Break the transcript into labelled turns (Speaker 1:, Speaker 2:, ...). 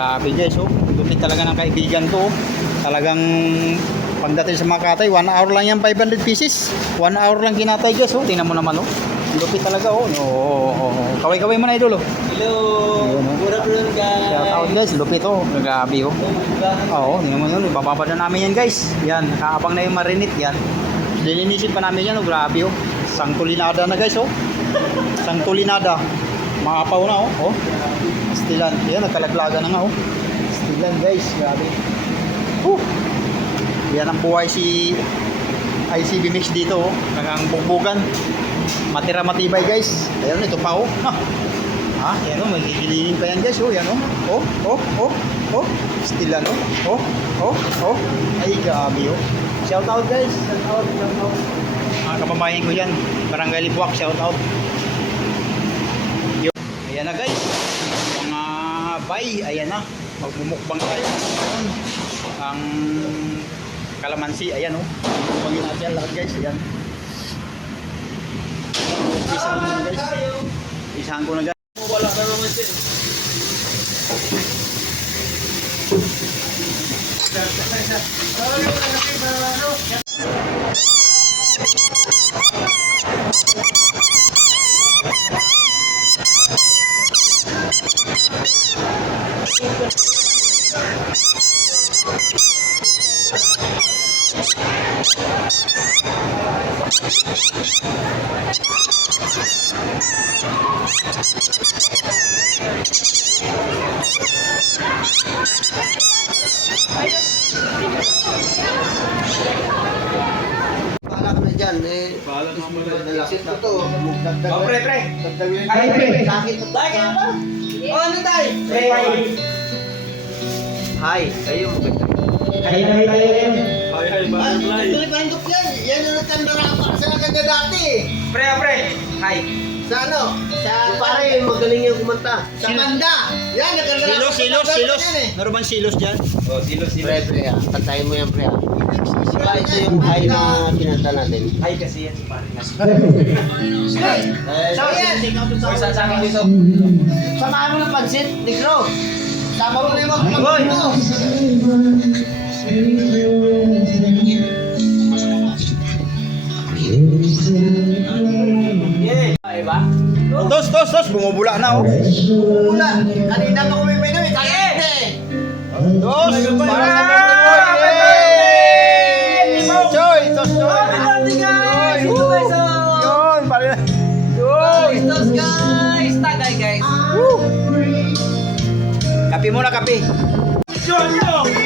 Speaker 1: Grabe guys, oh. Lupit talaga ng kaibigan ko. oh. Talagang pagdating sa Makatay, 1 hour lang yan, 500 pieces. 1 hour lang kinatay guys, oh. Tingnan mo naman, oh. Lupit talaga, oh. Oo, oh, oh. Kaway-kaway mo na, idol, oh.
Speaker 2: Hello.
Speaker 1: Ayun, oh.
Speaker 2: Good afternoon guys.
Speaker 1: Shout out guys, lupit, oh. Grabe, oh. Oo, tingnan mo yun. Ibababa na namin yan guys. Yan, nakaabang na yung marinit yan. Lilinisin pa namin yan, oh. Grabe, oh. Sangtulinada na guys, oh. Sangtulinada. Maapaw na, oh. oh. Stilan. Yan, nagkalaglaga na nga, oh. Stilan guys, grabe. Whew. Yan ang buhay si ICB Mix dito, oh. Nagang bugbugan. Matira matibay guys. Ayun, ito pa, oh. Ha. Ha, yan, oh. Magigilingin pa yan guys, oh. Yan, oh. Oh, oh, oh, oh. Stilan, oh. Oh, oh, oh. Ay, grabe, oh. Shout out guys. Shout out, shout out. Mga kababayan ko yan. Barangay Lipuak, shout out. Ayan na guys. Mga bay, ayan na. Magmumukbang tayo. Ang kalamansi, ayan oh. Mukbangin natin yan lahat guys, ayan. Isahan ko na guys. Isahan ko na guys.
Speaker 2: Wala ka naman siya.
Speaker 3: Bahala ka na dyan, eh.
Speaker 2: Bahala na mo
Speaker 3: Exit ko to. Dagdag-
Speaker 2: Oh, pre, pre. Ay, pre.
Speaker 3: Sa akin to.
Speaker 2: Tay, kaya ba?
Speaker 3: Oh, ano tay?
Speaker 2: Pre,
Speaker 3: Hi, kayo maganda.
Speaker 2: Ay, ay, ay, ay. Ay, ay,
Speaker 3: Ah,
Speaker 2: butterfly.
Speaker 3: Pinipindot yan. Yan yung nagkanda na para sa ganda dati.
Speaker 2: Pre, ah, pre. Hi.
Speaker 3: Sa ano? Sa pare, magaling yung kumanta. Sa
Speaker 1: Sino?
Speaker 3: banda. Yan, nagkanda na.
Speaker 1: Silos, silos, silos.
Speaker 3: Eh.
Speaker 1: Meron bang silos dyan?
Speaker 2: Oh, silo, silo.
Speaker 3: Pre, pre, ah. Pantayin mo yan, pre, ah. Diba, ito yung hi na kinanta natin.
Speaker 2: Ay, kasi yan si pare.
Speaker 1: So, yan.
Speaker 2: Oy, saan sa akin dito?
Speaker 3: Samahan mo ng pansit, Negro. Sama mo na yung mga
Speaker 2: Hoy! Ba?
Speaker 1: Tos, tos, tos. Bumubula na, oh.
Speaker 3: Wala. Kanina pa kami may namin. Kagete.
Speaker 1: Tos. Para sa birthday. Choy, tos, choy.
Speaker 2: Happy birthday, guys!
Speaker 1: Choy. Yun, pare.
Speaker 2: Guys, tos, guys! Tagay, guys!
Speaker 1: Kape muna, kape.
Speaker 2: Yun, yun!